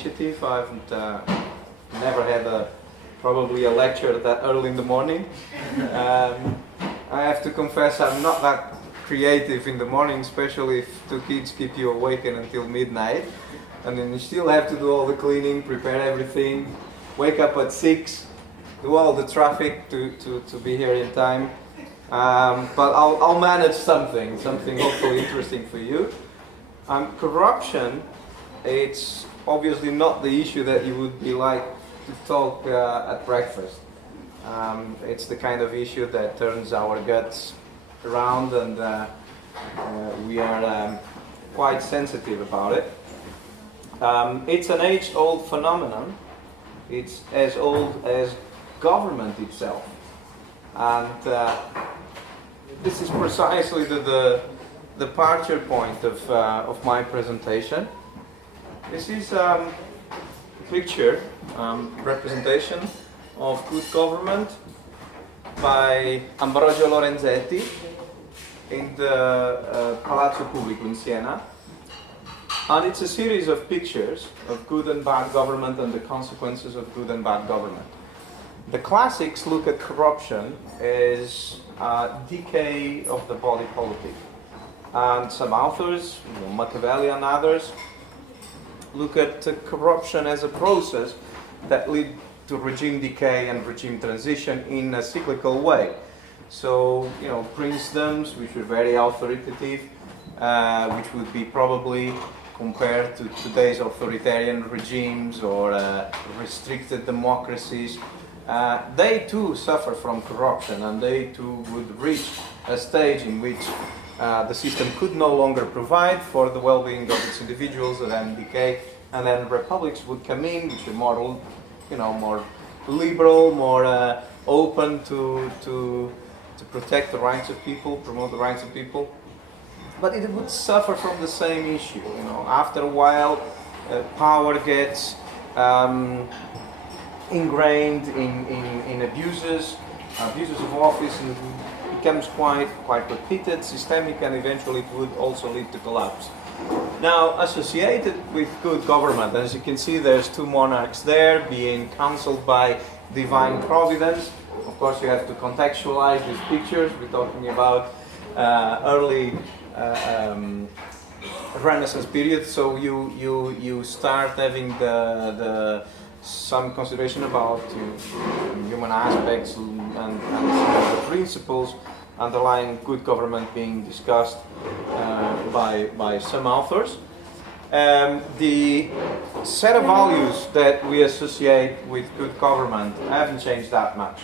initiative. I've never had probably a lecture that early in the morning. I have to confess I'm not that creative in the morning, especially if two kids keep you awakened until midnight. And then you still have to do all the cleaning, prepare everything, wake up at 6, do all the traffic to be here in time. But I'll manage something hopefully interesting for you. Corruption, it's obviously not the issue that you would be like to talk at breakfast. It's the kind of issue that turns our guts around, and we are quite sensitive about it. It's an age-old phenomenon. It's as old as government itself. And this is precisely the departure point of my presentation. This is a picture, representation of good government by Ambrogio Lorenzetti in the Palazzo Pubblico in Siena. And it's a series of pictures of good and bad government and the consequences of good and bad government. The classics look at corruption as a decay of the body politic. And some authors, Machiavelli and others, look at corruption as a process that leads to regime decay and regime transition in a cyclical way. So, princedoms, which were very authoritative, which would be probably compared to today's authoritarian regimes or restricted democracies, they too suffer from corruption, and they too would reach a stage in which the system could no longer provide for the well-being of its individuals, and then decay, and then republics would come in, which are more liberal, more open to protect the rights of people, promote the rights of people. But it would suffer from the same issue. After a while, power gets ingrained in abuses of office, and it becomes quite repeated, systemic, and eventually it would also lead to collapse. Now, associated with good government, as you can see, there's two monarchs there being counseled by divine providence. Of course, you have to contextualize these pictures. We're talking about early Renaissance period, so you start having some consideration about human aspects and the principles underlying good government being discussed by some authors. The set of values that we associate with good government haven't changed that much.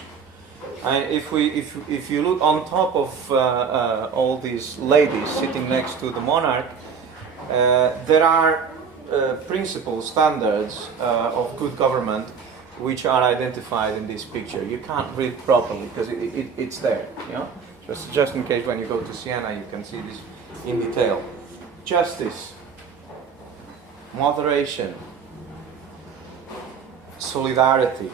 If you look on top of all these ladies sitting next to the monarch, there are principles, standards of good government which are identified in this picture. You can't read properly because it's there. Just in case when you go to Siena you can see this in detail. Justice, moderation, solidarity.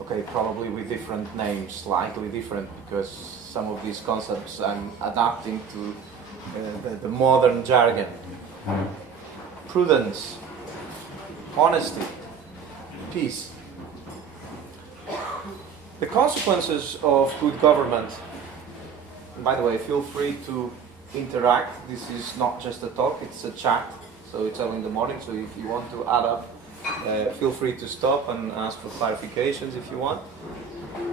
Okay, probably with different names, slightly different, because some of these concepts I'm adapting to the modern jargon. Prudence, honesty, peace. The consequences of good government, and by the way, feel free to interact. This is not just a talk, it's a chat, so it's early in the morning, so if you want to add up, feel free to stop and ask for clarifications if you want.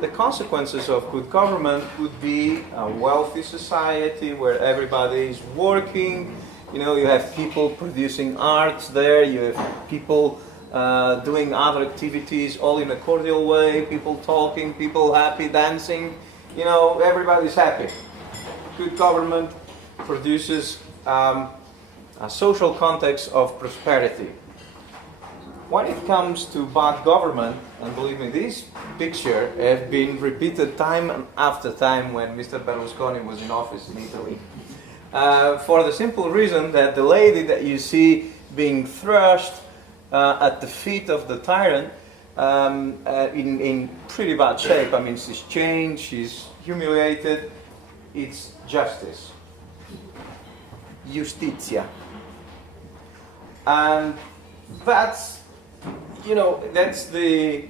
The consequences of good government would be a wealthy society where everybody is working. You have people producing arts there, you have people doing other activities all in a cordial way, people talking, people happy, dancing, everybody's happy. Good government produces a social context of prosperity. When it comes to bad government, and believe me, this picture has been repeated time after time when Mr. Berlusconi was in office in Italy. For the simple reason that the lady that you see being thrust at the feet of the tyrant in pretty bad shape. I mean, she's chained, she's humiliated. It's justice. Justitia. And that's that's I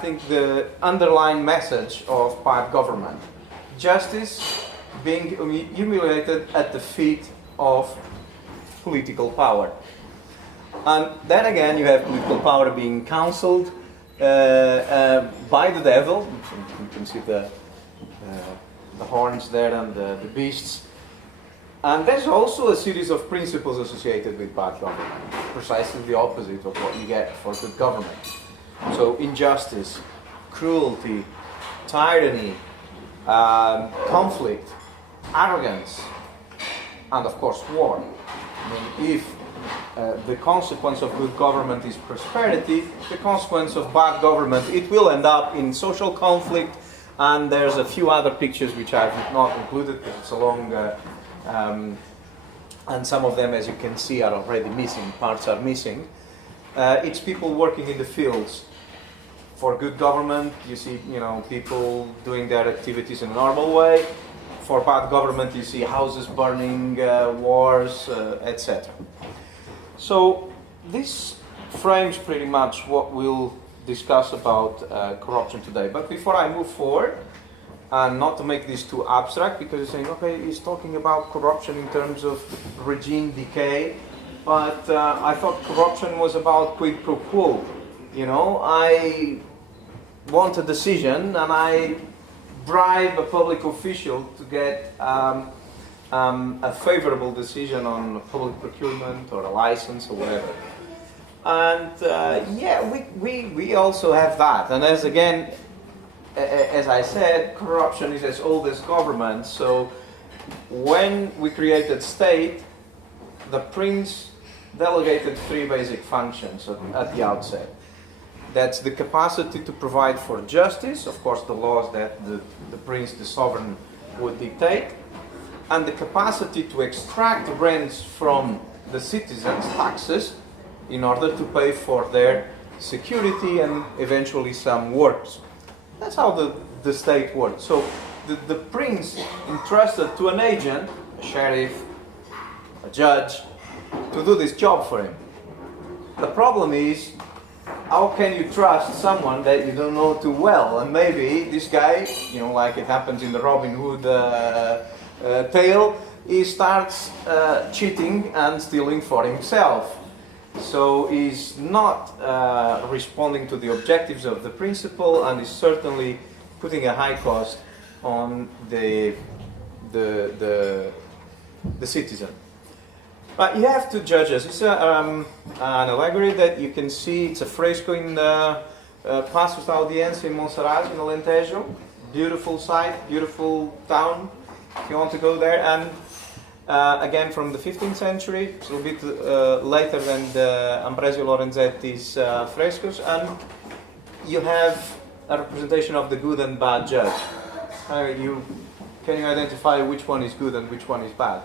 think the underlying message of bad government. Justice being humiliated at the feet of political power. And then again you have political power being counseled by the devil. You can see the horns there and the beasts. And there's also a series of principles associated with bad government, precisely the opposite of what you get for good government. So injustice, cruelty, tyranny, conflict, arrogance, and of course war. I mean, if the consequence of good government is prosperity, the consequence of bad government, it will end up in social conflict. And there's a few other pictures which I've not included because it's a long, and some of them, as you can see, are already missing. Parts are missing. It's people working in the fields. For good government, you see, people doing their activities in a normal way. For bad government, you see houses burning, wars, etc. So this frames pretty much what we'll discuss about corruption today. But before I move forward, and not to make this too abstract, because you're saying, okay, he's talking about corruption in terms of regime decay, but I thought corruption was about quid pro quo. I want a decision and I bribe a public official to get a favorable decision on public procurement or a license or whatever. And we also have that. And as I said, corruption is as old as government. So when we created state, the prince delegated three basic functions at the outset. That's the capacity to provide for justice, of course the laws that the prince, the sovereign, would dictate, and the capacity to extract rents from the citizens, taxes, in order to pay for their security and eventually some works. That's how the state works. So the prince entrusted to an agent, a sheriff, a judge, to do this job for him. The problem is, how can you trust someone that you don't know too well? And maybe this guy, like it happens in the Robin Hood tale, he starts cheating and stealing for himself. So he's not responding to the objectives of the principle, and is certainly putting a high cost on the citizen. But you have two judges. It's an allegory that you can see. It's a fresco in the Passos da Audiência in Monserrat, in Alentejo. Beautiful site, beautiful town, if you want to go there. And again from the 15th century, it's a little bit later than the Ambrosio Lorenzetti's frescoes. And you have a representation of the good and bad judge. Can you identify which one is good and which one is bad?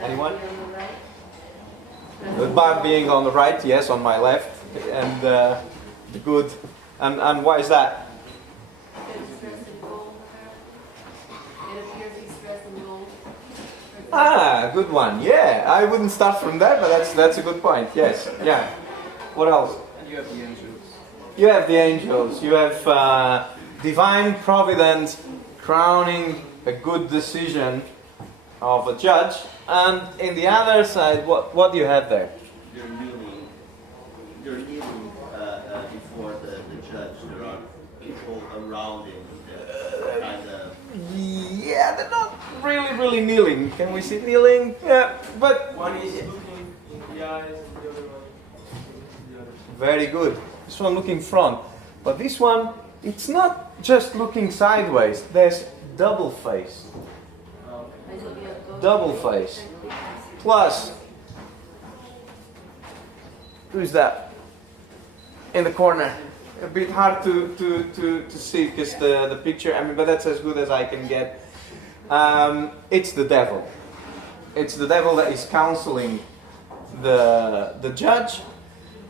Anyone? The bad being on the right, yes, on my left, and the good. And why is that? Ah, good one. Yeah, I wouldn't start from there, but that's a good point. Yes, yeah. What else? And you have the angels. You have the angels. You have divine providence crowning a good decision of a judge. And in the other side, what do you have there? You're kneeling before the judge. There are people around him that kind of... Yeah, they're not really kneeling. Can we see kneeling? Yeah, but... One is looking in the eyes, and the other one in the other. Very good. This one looking front. But this one, it's not just looking sideways. There's double face. Double face. Plus, who's that? In the corner. A bit hard to see because the picture, but that's as good as I can get. It's the devil. It's the devil that is counseling the judge.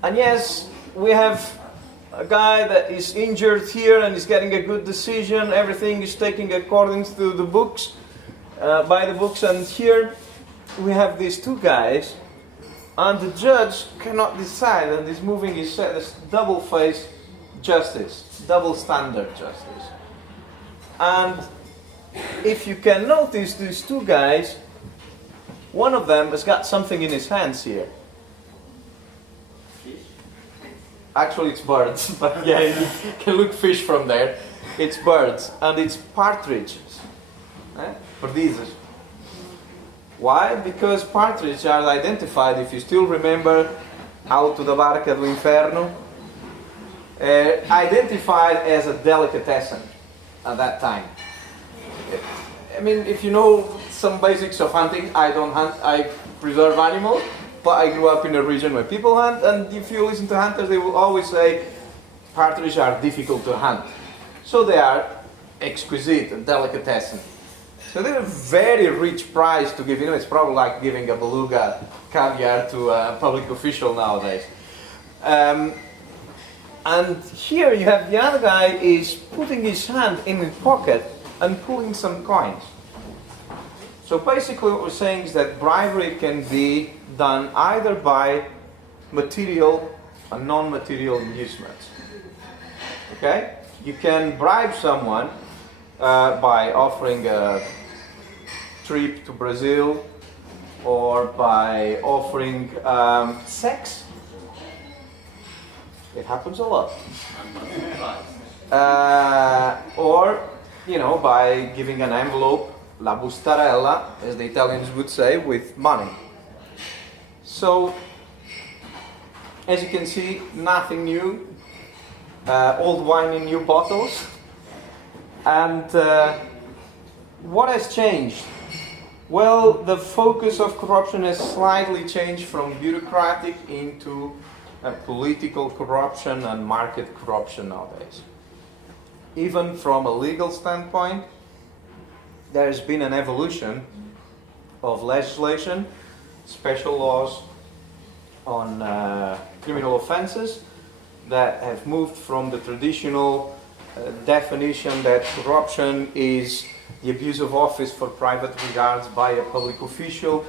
And yes, we have a guy that is injured here and is getting a good decision. Everything is taking according to the books. By the books, and here we have these two guys And the judge cannot decide, and this moving is set as double-faced justice, double-standard justice. And if you can notice, these two guys, one of them has got something in his hands here. Actually, it's birds, but yeah, you can look fish from there. It's birds, and it's partridges. Perdizes. Why? Because partridges are identified, if you still remember, Alto da Barca do Inferno, identified as a delicatessen at that time. I mean, if you know some basics of hunting, I don't hunt, I preserve animals, but I grew up in a region where people hunt, and if you listen to hunters, they will always say partridges are difficult to hunt. So they are exquisite, a delicatessen. So they're a very rich prize to give. You know, it's probably like giving a beluga caviar to a public official nowadays. And here you have the other guy is putting his hand in his pocket and pulling some coins. So basically what we're saying is that bribery can be done either by material and non-material inducements. Okay? You can bribe someone by offering a trip to Brazil, or by offering sex. It happens a lot. Or, you know, by giving an envelope, la bustarella, as the Italians would say, with money. So, as you can see, nothing new. Old wine in new bottles. And what has changed? Well, the focus of corruption has slightly changed from bureaucratic into political corruption and market corruption nowadays. Even from a legal standpoint, there has been an evolution of legislation, special laws on criminal offenses that have moved from the traditional definition that corruption is the abuse of office for private regards by a public official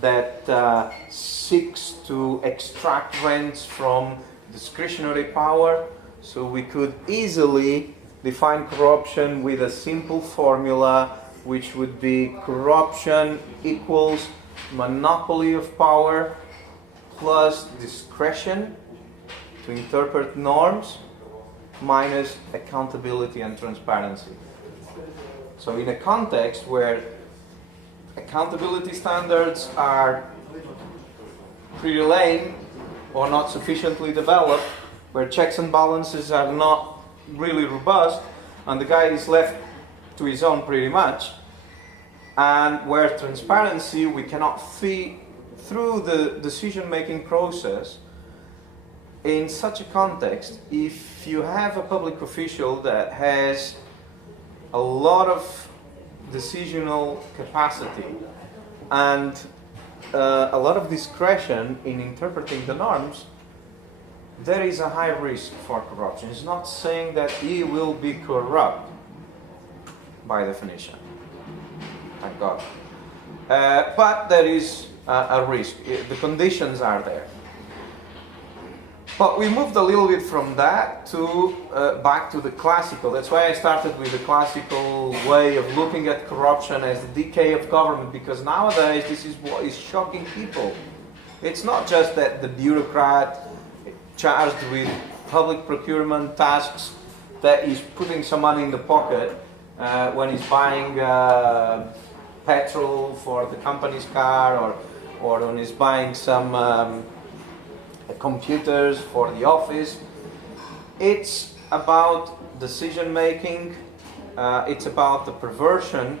that seeks to extract rents from discretionary power. So we could easily define corruption with a simple formula, which would be corruption equals monopoly of power plus discretion to interpret norms minus accountability and transparency. So in a context where accountability standards are pretty lame or not sufficiently developed, where checks and balances are not really robust, and the guy is left to his own pretty much, and where transparency, we cannot see through the decision-making process. In such a context, if you have a public official that has a lot of decisional capacity and a lot of discretion in interpreting the norms, there is a high risk for corruption. It's not saying that he will be corrupt by definition, thank God. But there is a risk. The conditions are there. But we moved a little bit from that to back to the classical. That's why I started with the classical way of looking at corruption as the decay of government, because nowadays this is what is shocking people. It's not just that the bureaucrat charged with public procurement tasks that is putting some money in the pocket when he's buying petrol for the company's car, or when he's buying some computers for the office. It's about decision making. It's about the perversion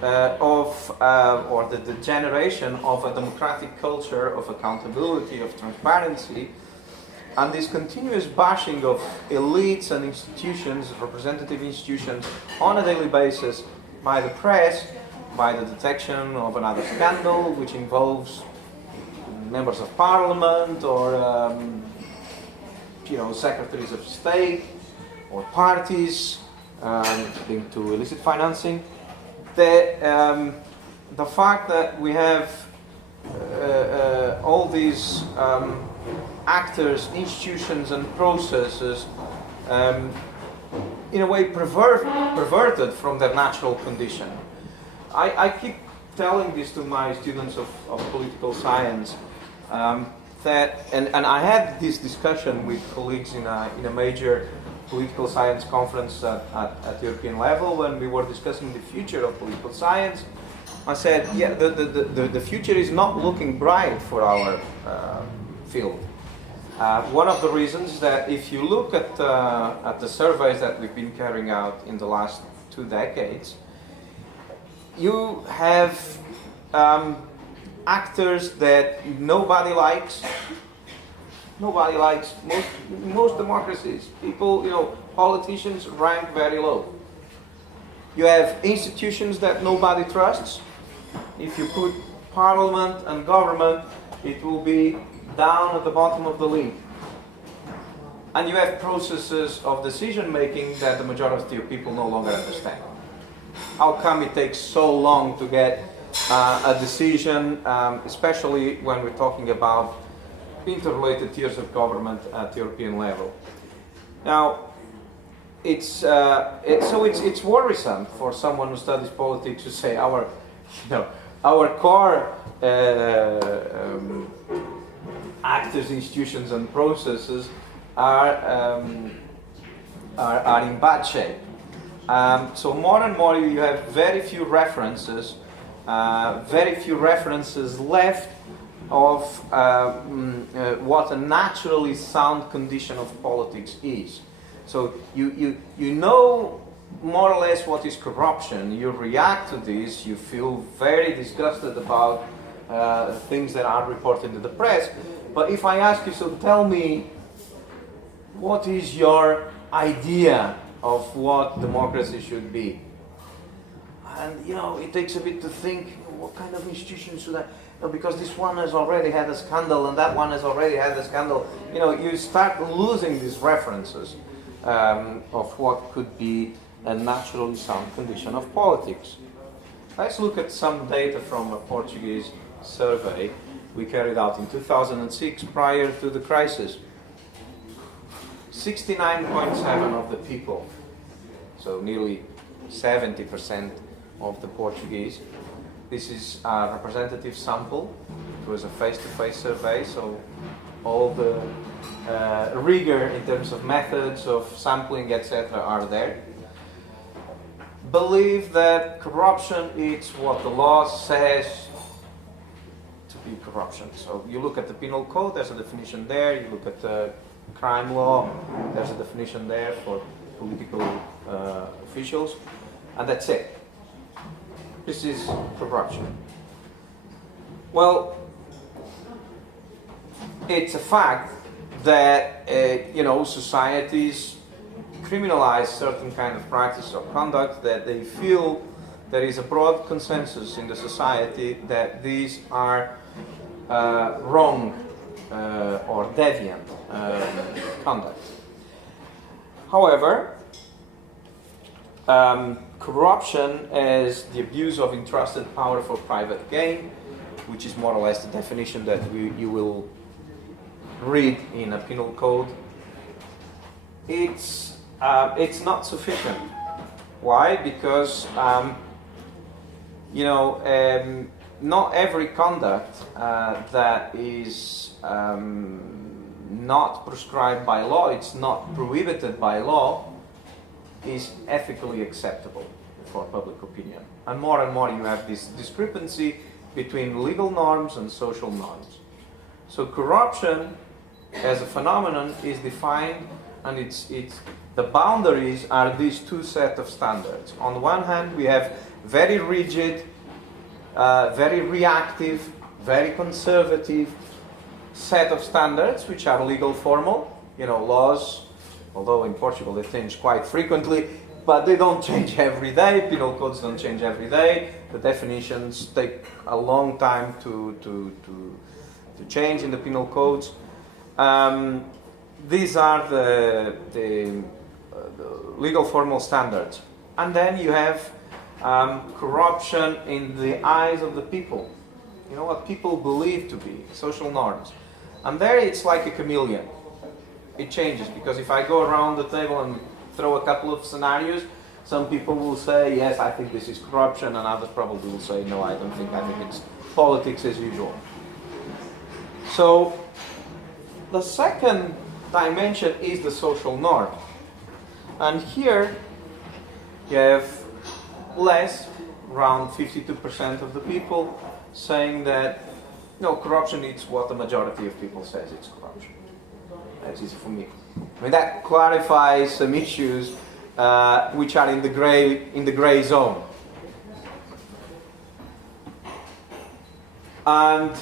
or the degeneration of a democratic culture of accountability, of transparency, and this continuous bashing of elites and institutions, representative institutions, on a daily basis by the press, by the detection of another scandal which involves members of parliament or secretaries of state or parties linked to illicit financing. The fact that we have all these actors, institutions, and processes in a way perverted from their natural condition. I keep telling this to my students of political science, that, and I had this discussion with colleagues in a major political science conference at European level when we were discussing the future of political science. I said, yeah, the future is not looking bright for our field. One of the reasons is that if you look at the surveys that we've been carrying out in the last 2 decades, you have actors that nobody likes. Nobody likes. Most democracies, people, politicians rank very low. You have institutions that nobody trusts. If you put parliament and government, it will be down at the bottom of the league. And you have processes of decision making that the majority of people no longer understand. How come it takes so long to get a decision, especially when we're talking about interrelated tiers of government at European level? Now, it's worrisome for someone who studies politics to say our core actors, institutions, and processes are in bad shape. So more and more you have very few references left of what a naturally sound condition of politics is. So you know more or less what is corruption. You react to this. You feel very disgusted about things that are reported in the press. But if I ask you, so tell me, what is your idea of what democracy should be? And it takes a bit to think, what kind of institution should I? No, because this one has already had a scandal and that one has already had a scandal. You start losing these references of what could be a naturally sound condition of politics. Let's look at some data from a Portuguese survey we carried out in 2006 prior to the crisis. 69.7% of the people, so nearly 70% of the Portuguese. This is a representative sample. It was a face-to-face survey, so all the rigor in terms of methods of sampling, etc., are there. Believe that corruption is what the law says to be corruption. So you look at the penal code, there's a definition there. You look at the crime law, there's a definition there for political officials, and that's it. This is corruption. Well, it's a fact that societies criminalize certain kind of practice or conduct that they feel there is a broad consensus in the society that these are wrong or deviant conduct. However, corruption as the abuse of entrusted power for private gain, which is more or less the definition that you will read in a penal code, it's not sufficient. Why? Because not every conduct that is not prescribed by law, it's not prohibited by law, is ethically acceptable for public opinion. And more you have this discrepancy between legal norms and social norms. So corruption as a phenomenon is defined, and the boundaries are these two sets of standards. On the one hand, we have very rigid, very reactive, very conservative set of standards, which are legal formal. Laws, although in Portugal they change quite frequently, but they don't change every day. Penal codes don't change every day. The definitions take a long time to change in the penal codes. These are the legal formal standards. And then you have corruption in the eyes of the people. You know, what people believe to be social norms. And there it's like a chameleon. It changes, because if I go around the table and throw a couple of scenarios, some people will say, yes, I think this is corruption, and others probably will say, no, I don't think, I think it's politics as usual. So, the second dimension is the social norm. And here, you have less, around 52% of the people saying that, no, corruption is what the majority of people says it's corruption. That's easy for me. I mean, that clarifies some issues which are in the gray zone. And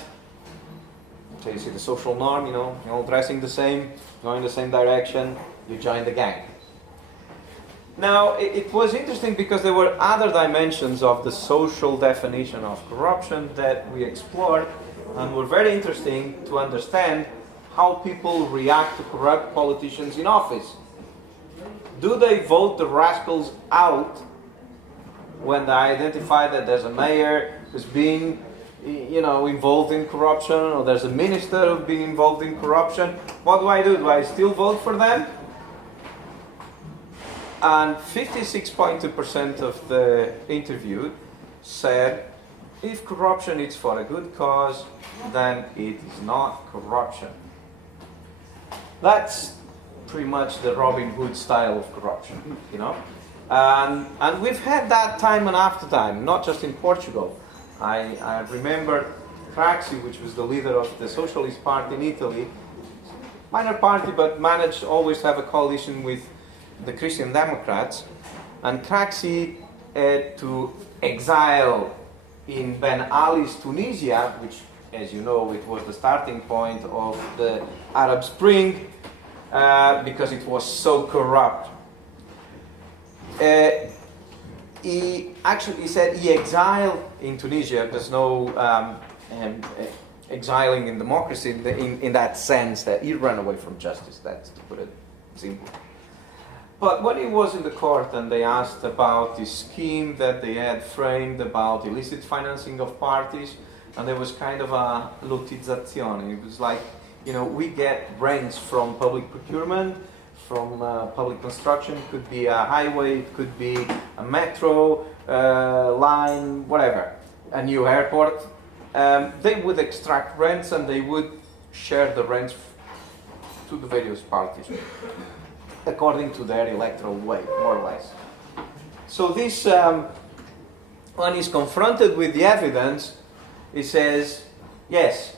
so you see the social norm, you're all dressing the same, going the same direction, you join the gang. Now, it was interesting because there were other dimensions of the social definition of corruption that we explored, and were very interesting to understand how people react to corrupt politicians in office. Do they vote the rascals out when they identify that there's a mayor who's being, involved in corruption, or there's a minister who's being involved in corruption? What do I do? Do I still vote for them? And 56.2% of the interviewed said, if corruption is for a good cause, then it is not corruption. That's pretty much the Robin Hood style of corruption, And we've had that time and after time, not just in Portugal. I remember Craxi, which was the leader of the Socialist Party in Italy, minor party, but managed always to have a coalition with the Christian Democrats, and Craxi had to exile in Ben Ali's Tunisia, which, as you know, it was the starting point of the Arab Spring, because it was so corrupt. He said he exiled in Tunisia. There's no exiling in democracy in that sense that he ran away from justice. That's to put it simply. But when he was in the court and they asked about this scheme that they had framed about illicit financing of parties, and there was kind of a lottizzazione. It was like, we get rents from public procurement, from public construction. It could be a highway, it could be a metro line, whatever, a new airport. They would extract rents and they would share the rents to the various parties, according to their electoral way, more or less. So this, when he's confronted with the evidence, he says, yes,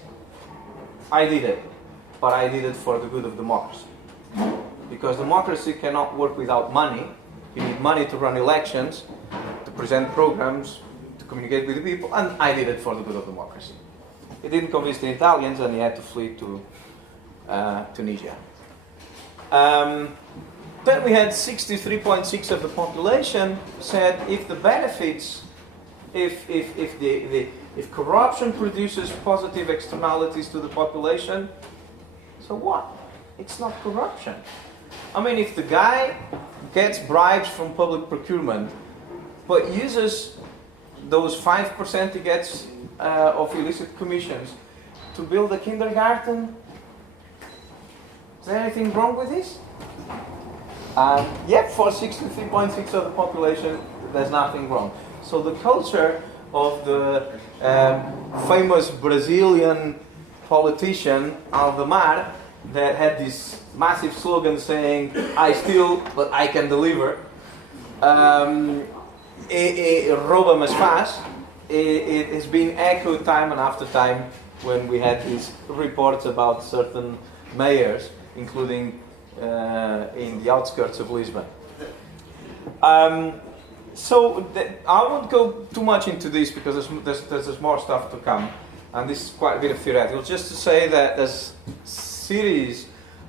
I did it, but I did it for the good of democracy. Because democracy cannot work without money. You need money to run elections, to present programs, to communicate with the people, and I did it for the good of democracy. He didn't convince the Italians, and he had to flee to Tunisia. Then we had 63.6% of the population said if the benefits, if corruption produces positive externalities to the population, so what? It's not corruption. I mean, if the guy gets bribes from public procurement, but uses those 5% he gets of illicit commissions to build a kindergarten, is there anything wrong with this? Yet for 63.6% of the population, there's nothing wrong. So the culture of the famous Brazilian politician, Aldemar, that had this massive slogan saying, I steal, but I can deliver, rouba mas faz, it has been echoed time and after time when we had these reports about certain mayors, including in the outskirts of Lisbon. I won't go too much into this because there's more stuff to come, and this is quite a bit of theoretical. Just to say that there's a series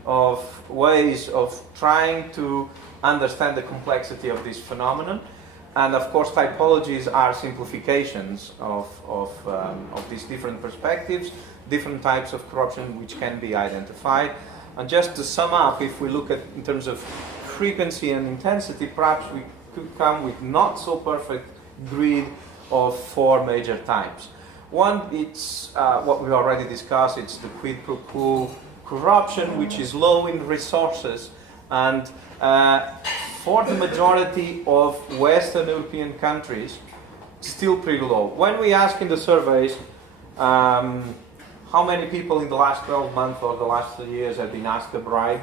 of ways of trying to understand the complexity of this phenomenon, and of course typologies are simplifications of these different perspectives, different types of corruption which can be identified. And just to sum up, if we look at in terms of frequency and intensity, perhaps we could come with not so perfect grid of 4 major types. One, it's what we already discussed, it's the quid pro quo corruption, which is low in resources, and for the majority of Western European countries, still pretty low. When we ask in the surveys how many people in the last 12 months or the last 3 years have been asked a bribe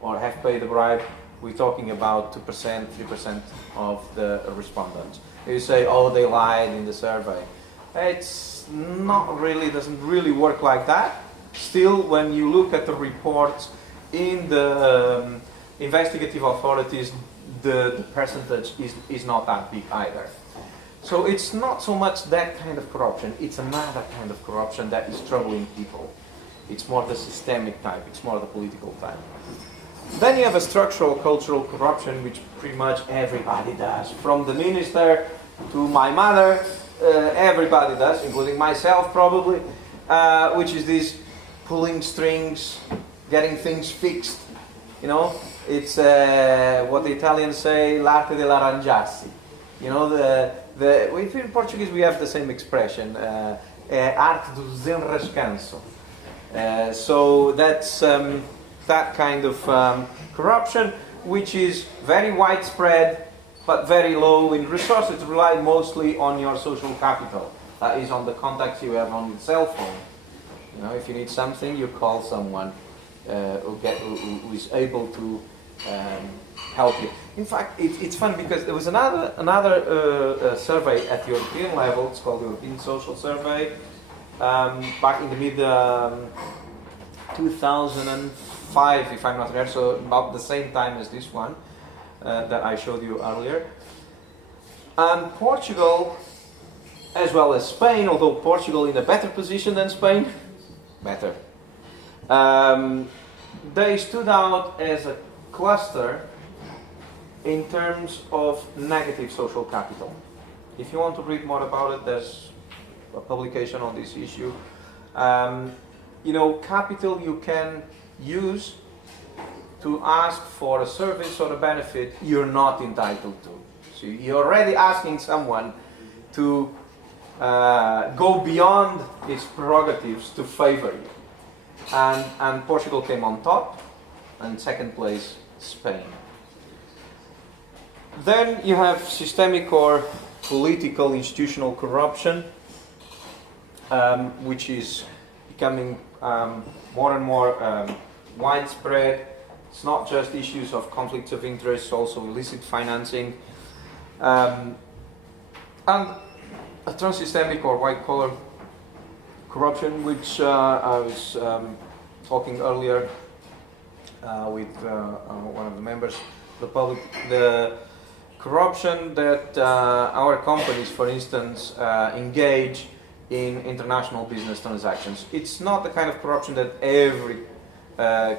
or have paid a bribe, we're talking about 2%, 3% of the respondents. You say, oh, they lied in the survey. It's not really, doesn't really work like that. Still, when you look at the reports in the investigative authorities, the percentage is not that big either. So it's not so much that kind of corruption, it's another kind of corruption that is troubling people. It's more the systemic type, it's more the political type. Then you have a structural cultural corruption, which pretty much everybody does. From the minister to my mother, everybody does, including myself probably, which is this pulling strings, getting things fixed. You know, it's what the Italians say, l'arte dell'arrangiarsi. You know, in Portuguese we have the same expression, arte do desenrascanço. So that's that kind of corruption, which is very widespread, but very low in resources. It relies mostly on your social capital. That is on the contacts you have on your cell phone. You know, if you need something, you call someone who is able to help you. In fact, it's fun because there was another survey at European level. It's called the European Social Survey, back in the mid 2005, if I'm not wrong, so about the same time as this one that I showed you earlier. And Portugal, as well as Spain, although Portugal in a better position than Spain, better. They stood out as a cluster in terms of negative social capital. If you want to read more about it, there's a publication on this issue. You know, capital you can use to ask for a service or a benefit you're not entitled to. So you're already asking someone to go beyond its prerogatives to favor you. And Portugal came on top, and second place, Spain. Then you have systemic or political institutional corruption, which is becoming more and more widespread. It's not just issues of conflicts of interest, also illicit financing, and a trans-systemic or white-collar corruption, which I was talking earlier with one of the members of the public. The corruption that our companies, for instance, engage in international business transactions. It's not the kind of corruption that every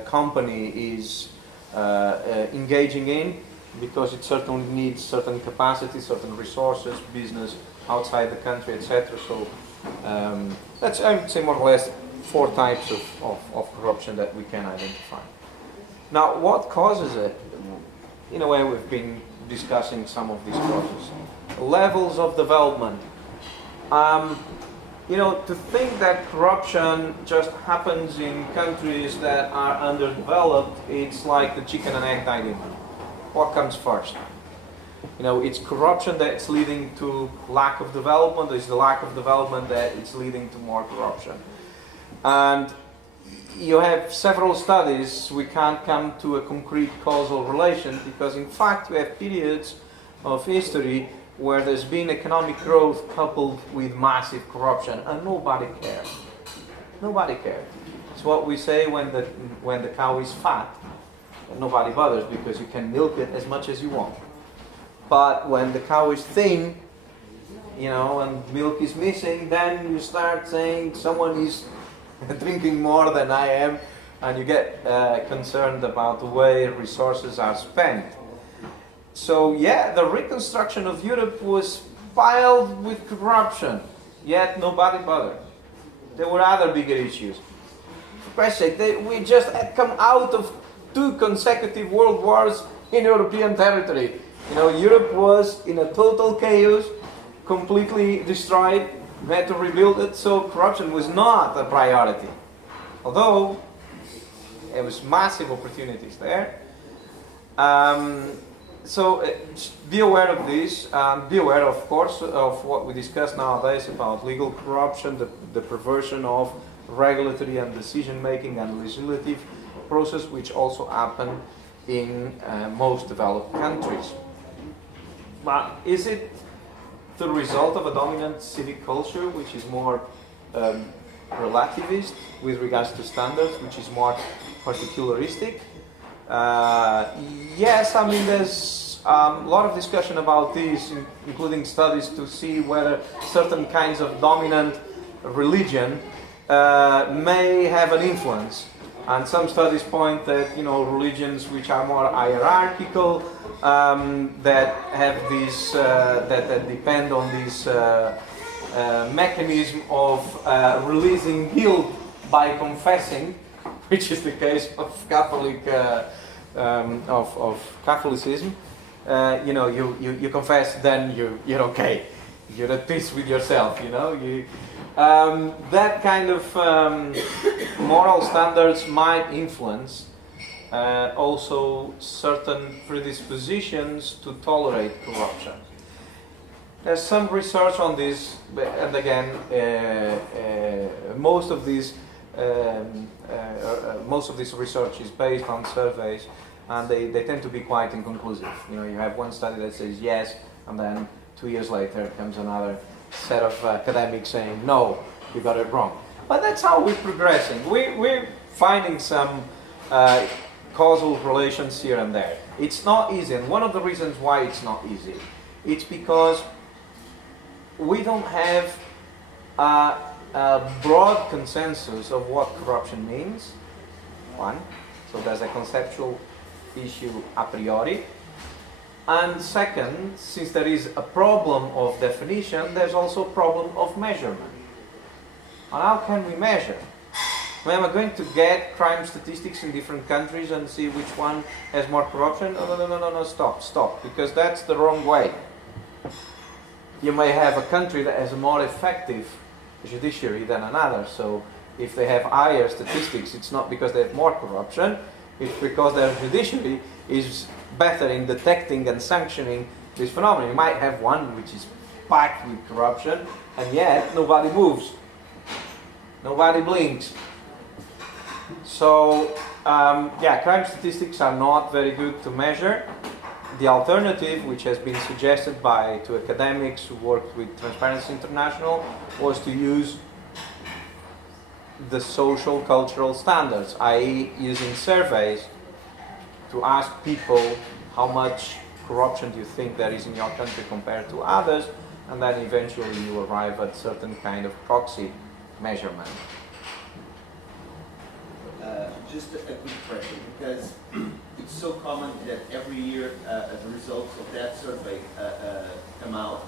company is engaging in, because it certainly needs certain capacity, certain resources, business outside the country, etc. So that's, I would say, more or less 4 types of corruption that we can identify. Now, what causes it? In a way, we've been discussing some of these causes. Levels of development. You know, to think that corruption just happens in countries that are underdeveloped, it's like the chicken and egg dilemma. What comes first? You know, it's corruption that's leading to lack of development. It's the lack of development that is leading to more corruption. And you have several studies. We can't come to a concrete causal relation, because in fact we have periods of history where there's been economic growth coupled with massive corruption, and nobody cared. Nobody cared. It's what we say when the cow is fat, nobody bothers, because you can milk it as much as you want. But when the cow is thin, you know, and milk is missing, then you start saying someone is drinking more than I am, and you get concerned about the way resources are spent. So yeah, the reconstruction of Europe was piled with corruption, yet nobody bothered. There were other bigger issues. For Christ's sake, we just had come out of 2 consecutive world wars in European territory. You know, Europe was in a total chaos, completely destroyed, We had to rebuild it, so corruption was not a priority. Although there was massive opportunities there. So be aware of this. Be aware, of course, of what we discuss nowadays about legal corruption, the perversion of regulatory and decision-making and legislative process, which also happen in most developed countries. But is it the result of a dominant civic culture, which is more relativist with regards to standards, which is more particularistic? Yes, I mean there's a lot of discussion about this, including studies to see whether certain kinds of dominant religion may have an influence. And some studies point that religions which are more hierarchical, that have this, that depend on this mechanism of releasing guilt by confessing, which is the case of Catholic of Catholicism. You confess, then you're okay. You're at peace with yourself. That kind of moral standards might influence also certain predispositions to tolerate corruption. There's some research on this, and again, most of this research is based on surveys, and they tend to be quite inconclusive. You have one study that says yes, and then 2 years later comes another set of academics saying no, you got it wrong. But that's how we're progressing. We're finding some causal relations here and there. It's not easy, and one of the reasons why it's not easy, it's because we don't have a broad consensus of what corruption means. One, so there's a conceptual issue a priori. And second, since there is a problem of definition, there's also a problem of measurement. And how can we measure? Am I going to get crime statistics in different countries and see which one has more corruption? No, stop, because that's the wrong way. You may have a country that has a more effective judiciary than another, so if they have higher statistics, it's not because they have more corruption, it's because their judiciary is better in detecting and sanctioning this phenomenon. You might have one which is packed with corruption, and yet nobody moves. Nobody blinks. So, crime statistics are not very good to measure. The alternative, which has been suggested to academics who worked with Transparency International, was to use the social cultural standards, i.e. using surveys to ask people how much corruption do you think there is in your country compared to others, and then eventually you arrive at certain kind of proxy measurement. Just a quick question, because it's so common that every year the results of that survey come out,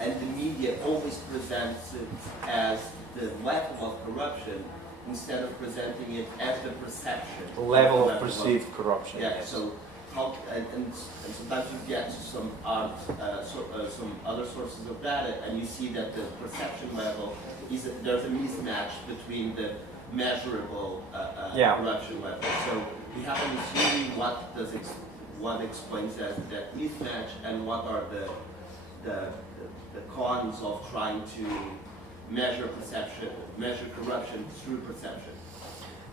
and the media always presents it as the level of corruption instead of presenting it as the perception. Level of perceived corruption. Yeah, yes. so how, and sometimes you get some other sources of data, and you see that the perception level there's a mismatch between the measurable corruption level. So we happen to see what explains that mismatch, and what are the cons of trying to measure corruption through perception.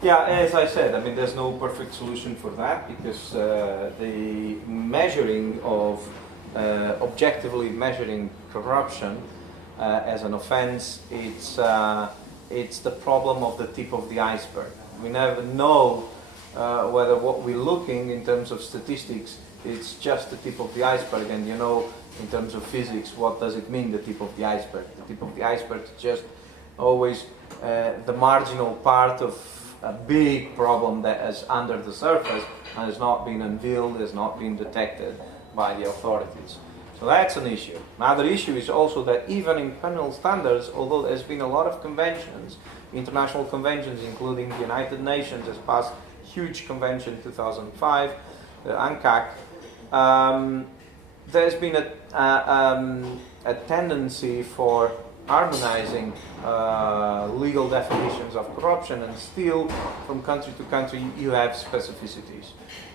Yeah, as I said, I mean, there's no perfect solution for that, because the measuring of, objectively measuring corruption as an offense, it's the problem of the tip of the iceberg. We never know whether what we're looking in terms of statistics, it's just the tip of the iceberg, and in terms of physics, what does it mean, the tip of the iceberg? The tip of the iceberg is just always the marginal part of a big problem that is under the surface and has not been unveiled, has not been detected by the authorities. So that's an issue. Another issue is also that even in criminal standards, although there's been a lot of conventions, international conventions, including the United Nations has passed huge convention in 2005, the UNCAC, there's been a tendency for harmonizing legal definitions of corruption, and still, from country to country, you have specificities.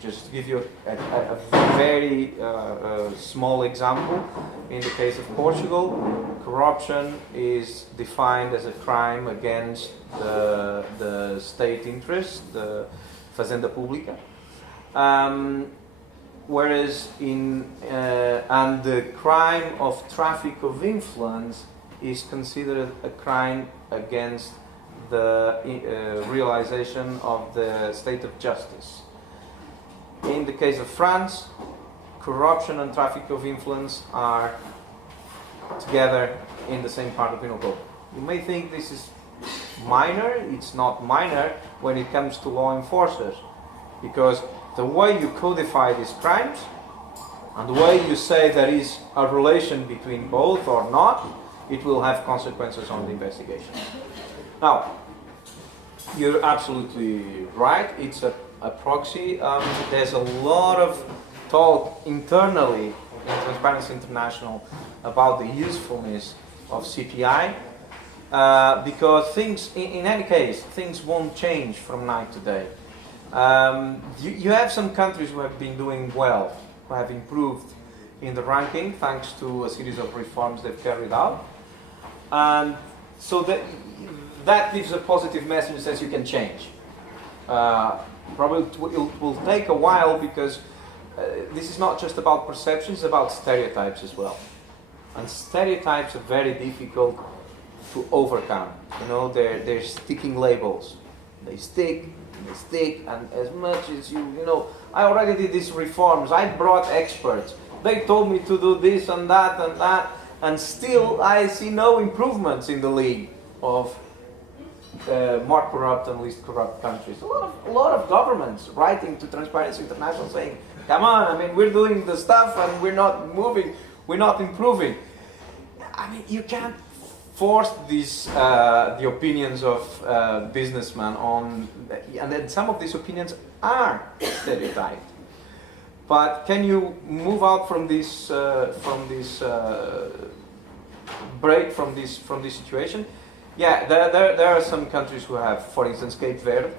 Just to give you a very small example, in the case of Portugal, corruption is defined as a crime against the state interest, the Fazenda Pública. Whereas and the crime of traffic of influence is considered a crime against the realization of the state of justice. In the case of France, corruption and traffic of influence are together in the same part of penal code. You may think this is minor. It's not minor when it comes to law enforcers, because the way you codify these crimes and the way you say there is a relation between both or not, it will have consequences on the investigation. Now, you're absolutely right. It's a proxy. There's a lot of talk internally in Transparency International about the usefulness of CPI, because things, in any case, things won't change from night to day. You have some countries who have been doing well, who have improved in the ranking thanks to a series of reforms they've carried out. And so that gives a positive message that says you can change. Probably it will take a while, because this is not just about perceptions, it's about stereotypes as well. And stereotypes are very difficult to overcome. You know, they're sticking labels. They stick, and as much as you know, I already did these reforms, I brought experts, they told me to do this and that, and still I see no improvements in the league of more corrupt and least corrupt countries. A lot of governments writing to Transparency International saying, come on, I mean, we're doing the stuff and we're not moving, we're not improving. I mean, you can't force these the opinions of businessmen on, and then some of these opinions are stereotyped. But can you move out from this break from this situation? Yeah, there are some countries who have, for instance, Cape Verde.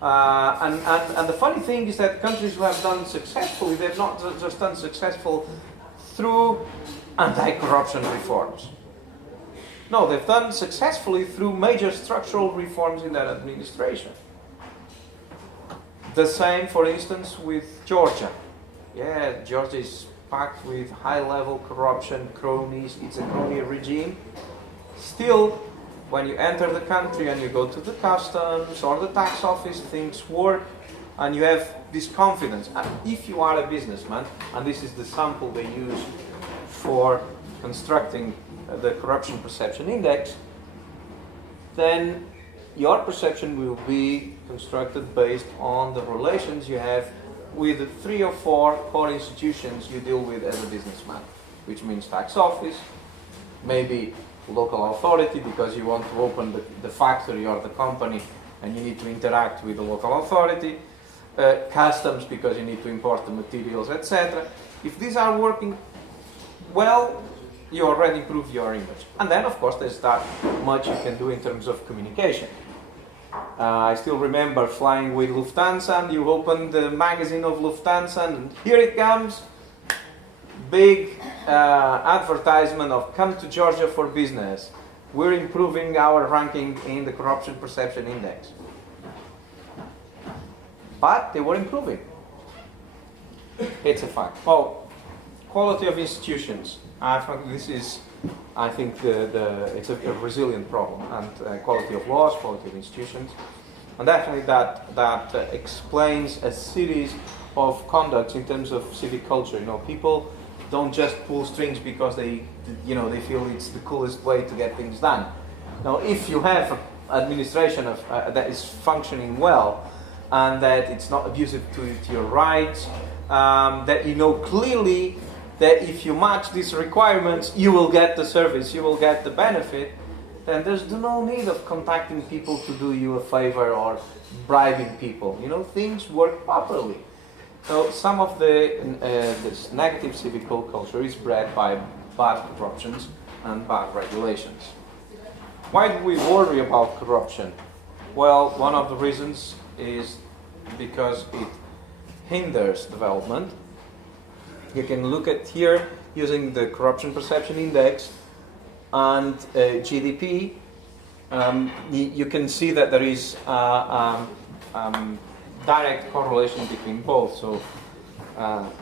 And the funny thing is that countries who have done successfully, they've not just done successful through anti-corruption reforms. No, they've done successfully through major structural reforms in their administration. The same, for instance, with Georgia. Yeah, Georgia is packed with high-level corruption, cronies, it's a crony regime. Still, when you enter the country and you go to the customs or the tax office, things work and you have this confidence. And if you are a businessman, and this is the sample they use for constructing the corruption perception index, then your perception will be constructed based on the relations you have with the 3 or 4 core institutions you deal with as a businessman, which means tax office, maybe local authority because you want to open the factory or the company and you need to interact with the local authority, customs because you need to import the materials, etc. If these are working well, you already improve your image. And then, of course, there's that much you can do in terms of communication. I still remember flying with Lufthansa, and you open the magazine of Lufthansa, and here it comes, big advertisement of come to Georgia for business. We're improving our ranking in the corruption perception index. But they were improving. It's a fact. Oh, quality of institutions. This is, I think, it's a resilient problem, and quality of laws, quality of institutions, and definitely that explains a series of conducts in terms of civic culture. You know, people don't just pull strings because they feel it's the coolest way to get things done. Now, if you have an administration that is functioning well and that it's not abusive to your rights, that you know clearly that if you match these requirements, you will get the service, you will get the benefit, then there's no need of contacting people to do you a favor or bribing people. You know, things work properly. So some of this negative civic culture is bred by bad corruptions and bad regulations. Why do we worry about corruption? Well, one of the reasons is because it hinders development. You can look at here using the Corruption Perception Index and GDP. You can see that there is direct correlation between both. So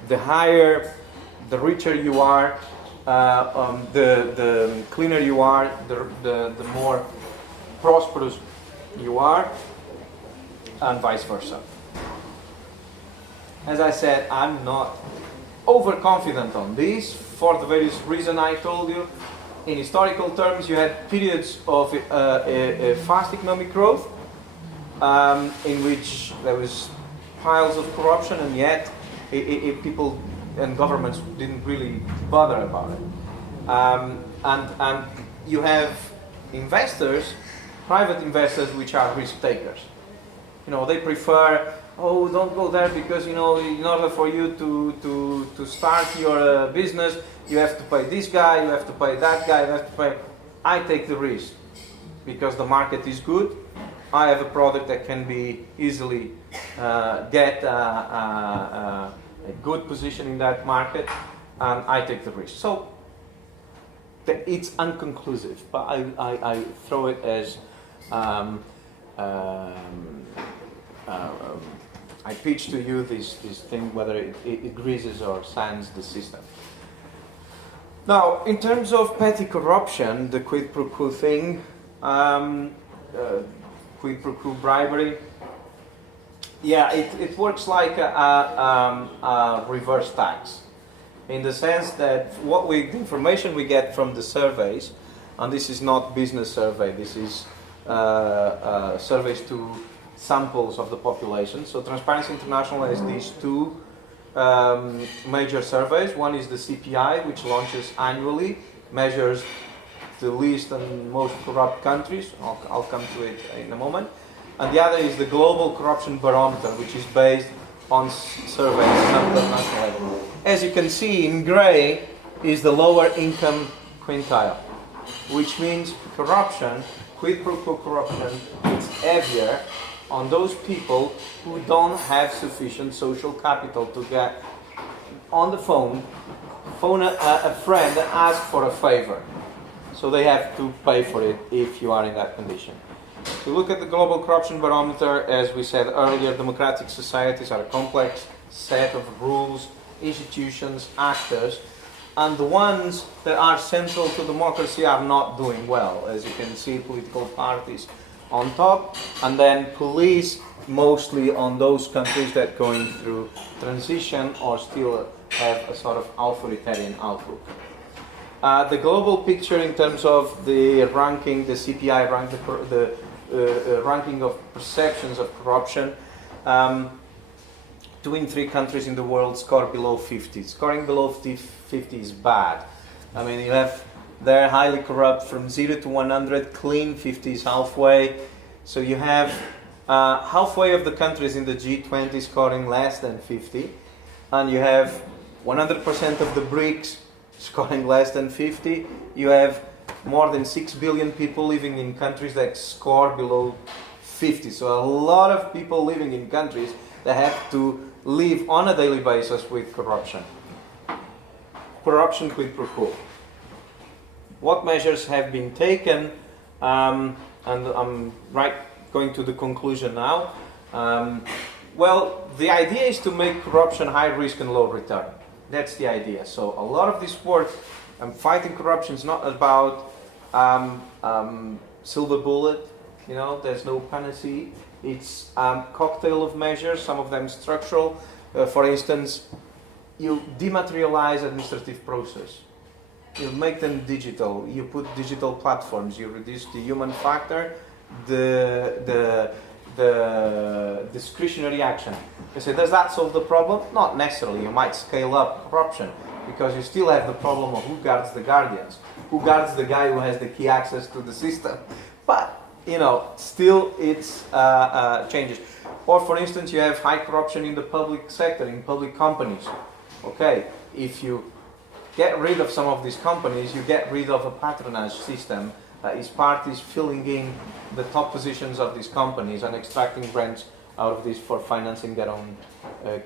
the higher, the richer you are, the cleaner you are, the more prosperous you are, and vice versa. As I said, I'm not overconfident on this for the various reason I told you. In historical terms, you had periods of fast economic growth in which there was piles of corruption, and yet people and governments didn't really bother about it. And you have investors, private investors, which are risk takers. They prefer, oh, don't go there because, in order for you to start your business, you have to pay this guy, you have to pay that guy, you have to pay. I take the risk because the market is good. I have a product that can be easily get a good position in that market, and I take the risk. So it's unconclusive, but I throw it as I pitch to you this thing, whether it greases or sands the system. Now, in terms of petty corruption, the quid pro quo thing, quid pro quo bribery, yeah, it works like a reverse tax, in the sense that the information we get from the surveys, and this is not business survey, this is surveys to samples of the population. So Transparency International has these two major surveys. One is the CPI, which launches annually, measures the least and most corrupt countries. I'll come to it in a moment. And the other is the Global Corruption Barometer, which is based on surveys at the national level. As you can see, in grey is the lower income quintile, which means corruption, quid pro quo corruption, is heavier on those people who don't have sufficient social capital to get on the phone a friend and ask for a favor. So they have to pay for it if you are in that condition. If you look at the Global Corruption Barometer, as we said earlier, democratic societies are a complex set of rules, institutions, actors, and the ones that are central to democracy are not doing well. As you can see, political parties on top, and then police mostly on those countries that are going through transition or still have a sort of authoritarian outlook. The global picture in terms of the ranking, the CPI rank, the ranking of perceptions of corruption, 2 in 3 countries in the world score below 50. Scoring below 50 is bad. I mean, you have they're highly corrupt from 0 to 100, clean 50 is halfway. So you have halfway of the countries in the G20 scoring less than 50, and you have 100% of the BRICS scoring less than 50. You have more than 6 billion people living in countries that score below 50. So a lot of people living in countries that have to live on a daily basis with corruption. Corruption quid pro quo. What measures have been taken, and I'm going to the conclusion now. Well, the idea is to make corruption high risk and low return. That's the idea. So a lot of this work, fighting corruption is not about silver bullet. There's no panacea. It's a cocktail of measures, some of them structural. For instance, you dematerialize administrative process. You make them digital. You put digital platforms. You reduce the human factor, the discretionary action. You say, does that solve the problem? Not necessarily. You might scale up corruption because you still have the problem of who guards the guardians, who guards the guy who has the key access to the system. But still it's changes. Or for instance, you have high corruption in the public sector, in public companies. Okay, if you get rid of some of these companies, you get rid of a patronage system that is parties filling in the top positions of these companies and extracting rents out of this for financing their own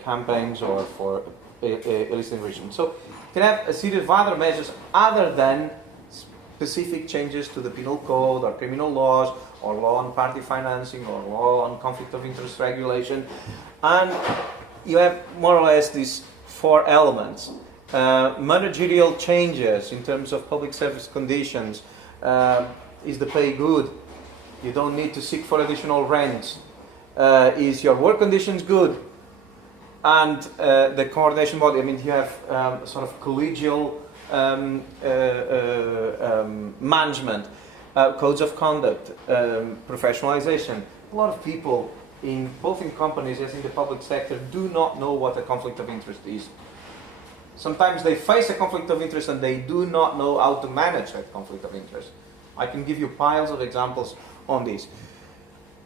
campaigns or for illicit enrichment. So you can have a series of other measures other than specific changes to the penal code or criminal laws or law on party financing or law on conflict of interest regulation. And you have more or less these four elements. Managerial changes in terms of public service conditions. Is the pay good? You don't need to seek for additional rents. Is your work conditions good? And the coordination body, I mean, you have sort of collegial management, codes of conduct, professionalization. A lot of people, both in companies as in the public sector, do not know what a conflict of interest is. Sometimes they face a conflict of interest and they do not know how to manage that conflict of interest. I can give you piles of examples on this.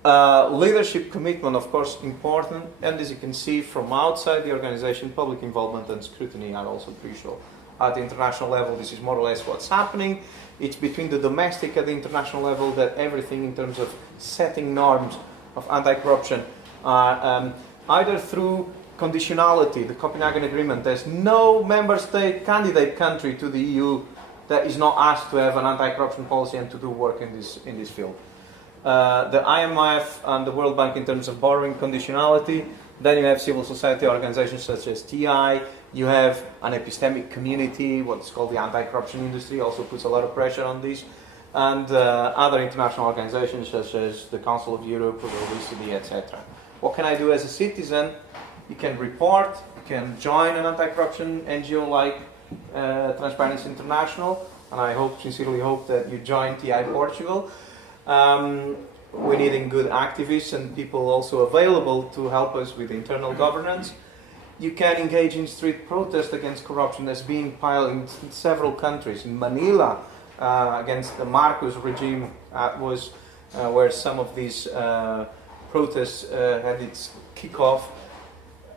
Leadership commitment, of course, important, and as you can see from outside the organization, public involvement and scrutiny are also crucial. At the international level, this is more or less what's happening. It's between the domestic and the international level that everything in terms of setting norms of anti-corruption are either through conditionality, the Copenhagen Agreement. There's no member state candidate country to the EU that is not asked to have an anti-corruption policy and to do work in this field. The IMF and the World Bank in terms of borrowing conditionality. Then you have civil society organizations such as TI. You have an epistemic community, what's called the anti-corruption industry, also puts a lot of pressure on this. And other international organizations such as the Council of Europe, the OECD, etc. What can I do as a citizen? You can report, you can join an anti-corruption NGO like Transparency International, and I sincerely hope that you join TI Portugal. We're needing good activists and people also available to help us with internal governance. You can engage in street protest against corruption that's being piled in several countries. In Manila, against the Marcos regime, was where some of these protests had its kickoff.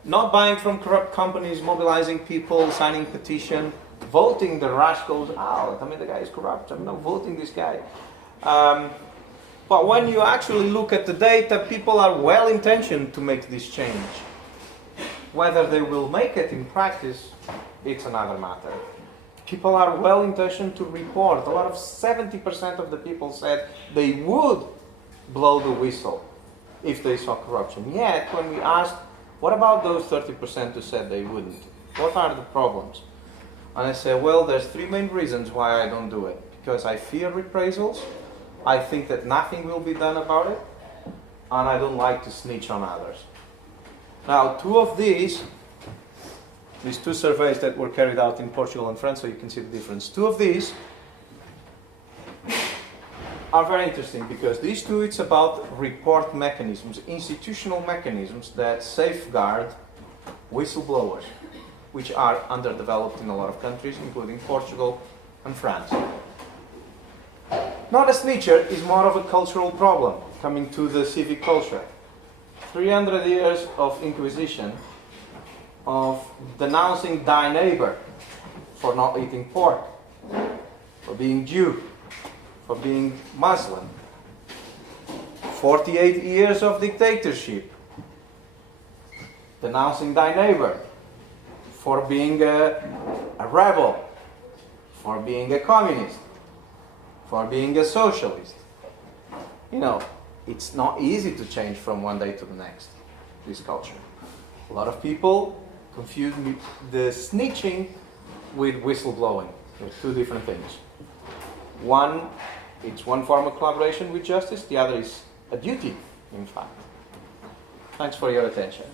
Not buying from corrupt companies, mobilizing people, signing petition, voting the rascals out. I mean, the guy is corrupt. I'm not voting this guy. But when you actually look at the data, people are well-intentioned to make this change. Whether they will make it in practice, it's another matter. People are well-intentioned to report. A lot of 70% of the people said they would blow the whistle if they saw corruption. Yet, when we asked, what about those 30% who said they wouldn't? What are the problems? And I say, well, there's three main reasons why I don't do it. Because I fear reprisals, I think that nothing will be done about it, and I don't like to snitch on others. Now, two of these two surveys that were carried out in Portugal and France, so you can see the difference. Two of these are very interesting because these two, it's about report mechanisms, institutional mechanisms that safeguard whistleblowers, which are underdeveloped in a lot of countries, including Portugal and France. Not a snitcher is more of a cultural problem, coming to the civic culture. 300 years of inquisition, of denouncing thy neighbor for not eating pork, for being Jew, for being Muslim. 48 years of dictatorship, denouncing thy neighbor for being a rebel, for being a communist, for being a socialist. You know, it's not easy to change from one day to the next, this culture. A lot of people confuse the snitching with whistleblowing. They're two different things. One, it's one form of collaboration with justice. The other is a duty, in fact. Thanks for your attention.